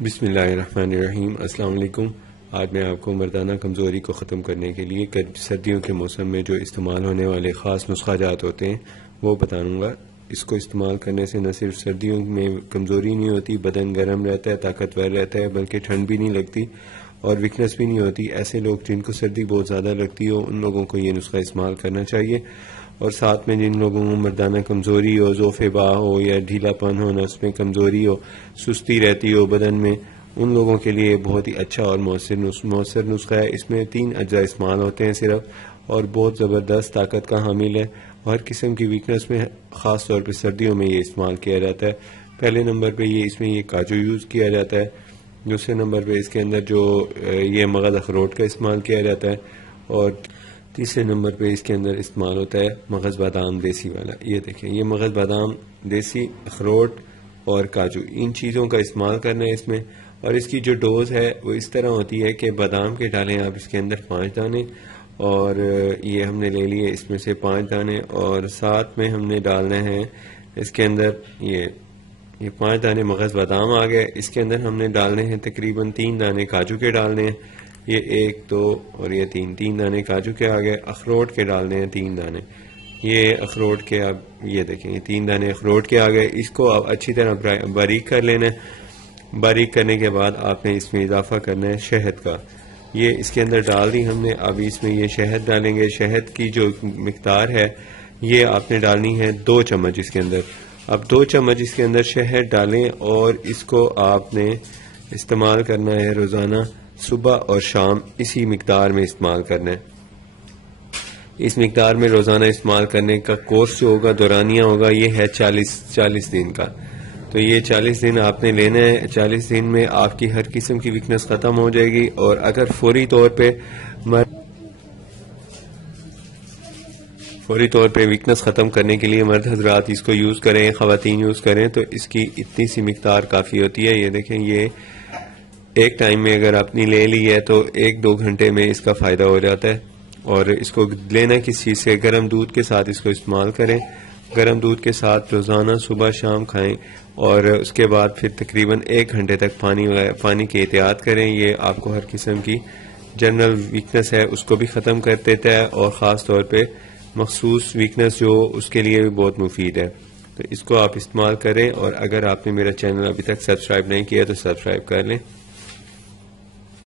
بسم اللہ الرحمن الرحیم۔ السلام علیکم۔ آج میں آپ کو مردانہ کمزوری کو ختم کرنے کے لیے سردیوں کے موسم میں جو استعمال ہونے والے خاص نسخہ جات ہوتے ہیں وہ بتاؤں گا۔ اس کو استعمال کرنے سے نہ صرف سردیوں میں کمزوری نہیں ہوتی، بدن گرم رہتا ہے، طاقتور رہتا ہے، بلکہ ٹھنڈ بھی نہیں لگتی اور ویکنس بھی نہیں ہوتی۔ ایسے لوگ جن کو سردی بہت زیادہ لگتی ہو ان لوگوں کو یہ نسخہ استعمال کرنا چاہیے، اور ساتھ میں جن لوگوں کو مردانہ کمزوری ہو، ضعف باہ ہو یا ڈھیلا پن ہو، نس میں کمزوری ہو، سستی رہتی ہو بدن میں، ان لوگوں کے لیے بہت ہی اچھا اور مؤثر نسخہ ہے۔ اس میں 3 اجزاء استعمال ہوتے ہیں صرف، اور بہت زبردست طاقت کا حامل ہے، اور ہر قسم کی ویکنس میں خاص طور پہ سردیوں میں یہ استعمال کیا جاتا ہے۔ پہلے نمبر پہ اس میں کاجو یوز کیا جاتا ہے، دوسرے نمبر پہ اس کے اندر جو یہ مغز اخروٹ کا استعمال کیا جاتا ہے، اور تیسرے نمبر پہ اس کے اندر استعمال ہوتا ہے مغز بادام دیسی والا۔ یہ دیکھیں، یہ مغز بادام دیسی، اخروٹ اور کاجو، ان چیزوں کا استعمال کرنا ہے اس میں۔ اور اس کی جو ڈوز ہے وہ اس طرح ہوتی ہے کہ بادام کے ڈالیں آپ اس کے اندر 5 دانے، اور یہ ہم نے لے لیے اس میں سے 5 دانے، اور ساتھ میں ہم نے ڈالنا ہے اس کے اندر یہ 5 دانے مغز بادام آ گئے۔ اس کے اندر ہم نے ڈالنے ہیں تقریباً 3 دانے کاجو کے ڈالنے ہیں، یہ 1 2 اور یہ 3 دانے کاجو کے آ گئے۔ اخروٹ کے ڈالنے ہیں 3 دانے، یہ اخروٹ کے اب یہ دیکھیں یہ 3 دانے اخروٹ کے آ گئے۔ اس کو اب اچھی طرح باریک کر لینا ہے۔ باریک کرنے کے بعد آپ نے اس میں اضافہ کرنا ہے شہد کا، یہ اس کے اندر ڈال دی ہم نے۔ اب اس میں یہ شہد ڈالیں گے۔ شہد کی جو مقدار ہے یہ آپ نے ڈالنی ہے 2 چمچ اس کے اندر۔ اب 2 چمچ اس کے اندر شہد ڈالیں، اور اس کو آپ نے استعمال کرنا ہے روزانہ، صبح اور شام اسی مقدار میں استعمال کرنا ہے۔ اس مقدار میں روزانہ استعمال کرنے کا کورس جو ہوگا، دورانیہ ہوگا، یہ ہے 40 دن کا۔ تو یہ 40 دن آپ نے لینا ہے۔ 40 دن میں آپ کی ہر قسم کی ویکنس ختم ہو جائے گی، اور اگر فوری طور پہ ویکنس ختم کرنے کے لیے مرد حضرات اس کو یوز کریں، خواتین یوز کریں، تو اس کی اتنی سی مقدار کافی ہوتی ہے۔ یہ دیکھیں، یہ ایک ٹائم میں اگر آپ نے لے لی ہے تو 1-2 گھنٹے میں اس کا فائدہ ہو جاتا ہے۔ اور اس کو لینا کس چیز سے؟ گرم دودھ کے ساتھ اس کو استعمال کریں۔ گرم دودھ کے ساتھ روزانہ صبح شام کھائیں، اور اس کے بعد پھر تقریباً 1 گھنٹے تک پانی کی احتیاط کریں۔ یہ آپ کو ہر قسم کی جنرل ویکنس ہے اس کو بھی ختم کر دیتا ہے، اور خاص طور پہ مخصوص ویکنس جو اس کے لیے بھی بہت مفید ہے۔ تو اس کو آپ استعمال کریں، اور اگر آپ نے میرا چینل ابھی تک سبسکرائب نہیں کیا تو سبسکرائب کر لیں۔